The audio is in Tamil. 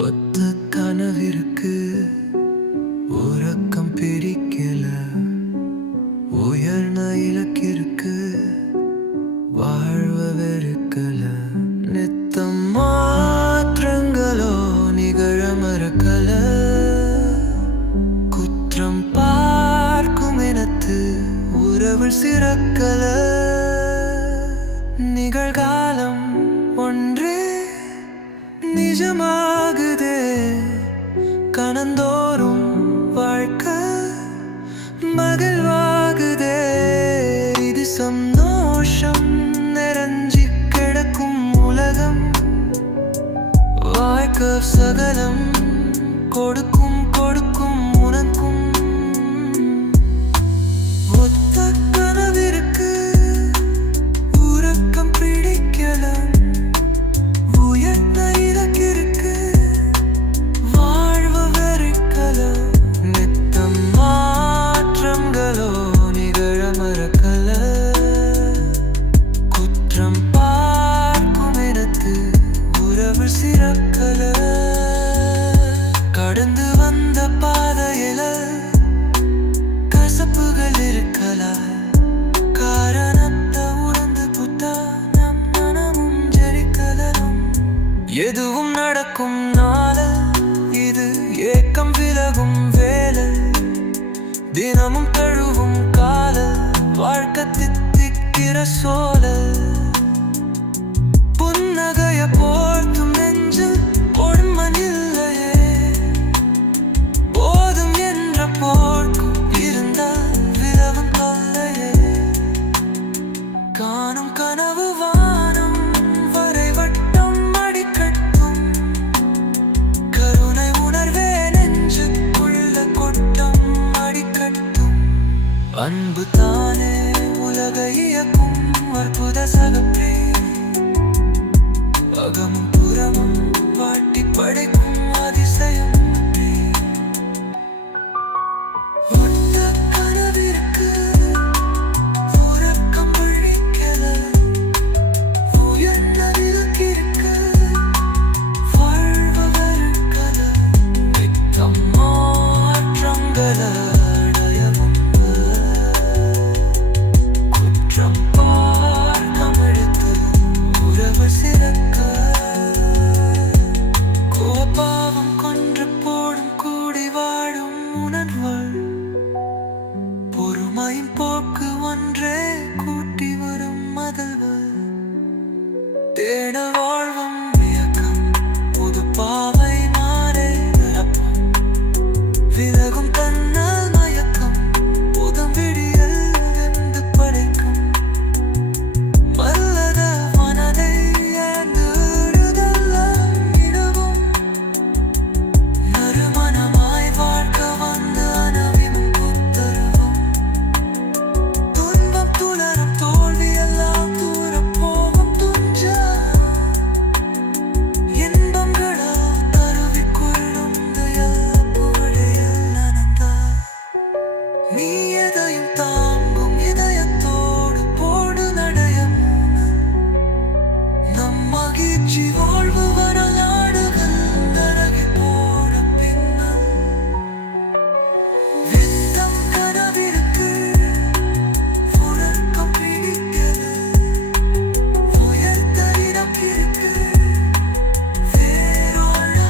ஒத்த கனவிருக்கு உறக்கம் பிடிக்கல, உயர்ந்த இலக்கிற்கு வாழ்வ வெறுக்கல. நித்தம் மாற்றங்களோ நிகழ மறக்கல, குற்றம் பார்க்கும் இனத்து உறவில் சிறக்கல. நிகழ்காலம் ஒன்றே நிஜமாகுதே, கணந்தோறும் வாழ்க்கை மகிழ்வாகுதே. இது சந்தோஷம் நிறைஞ்சி கிடக்கும் உலகம், வாழ்க்கை சகலம் கொடுக்கும் கொடுக்கும் உனக்கும். ஒத்த கனவிற்கு உறக்கம் பிடிக்கல, உயர்ந்த இலக்கிற்கு வாழ்வ வெறுக்கல. நித்தம் மாற்றங்களோ நிகழ மறக்கல, குற்றம் பார்க்கும் இனத்து உறவு சிறக்கல. கடந்து வந்த பாதையில கசப்புகள் இருக்கலாம், காரணத்தை உணர்ந்து புத்தா நம் மனமும் ஜெரிக்கலும். எதுவும் நடக்கும் நாள இது ஏக்கம் விலகும் வேலை, தினமும் தழுவும் கால வாழ்க்கை தித்திக்கிற சோழல். புன்னகைய போர்த்தும் நெஞ்சில் ஒடுமன் இல்லையே, போதும் என்ற போர்க்கும் இருந்தால் விரவும் தொல்லையே. காணும் கனவு வானம் வரை வட்டம் அடிக்கட்டும், கருணை உணர்வே நெஞ்சுக்குள்ள கொட்டம் அடிக்கட்டும். அன்பு தானே உலகை இயக்கும் அற்புத சகப்பே, அகமும் புறமும் வாட்டி படைக்கும் அதிசயம். ஒத்த கனவிற்கு உறக்கம் பிடிக்கல, உயர்ந்த இலக்கிற்கு வாழ்வ வெறுக்கல. நித்தம் மாற்றங்கள அடையவும் குற்றம் பார்க்கம் எடுத்து உறவு சிறக்க. கோபாவம்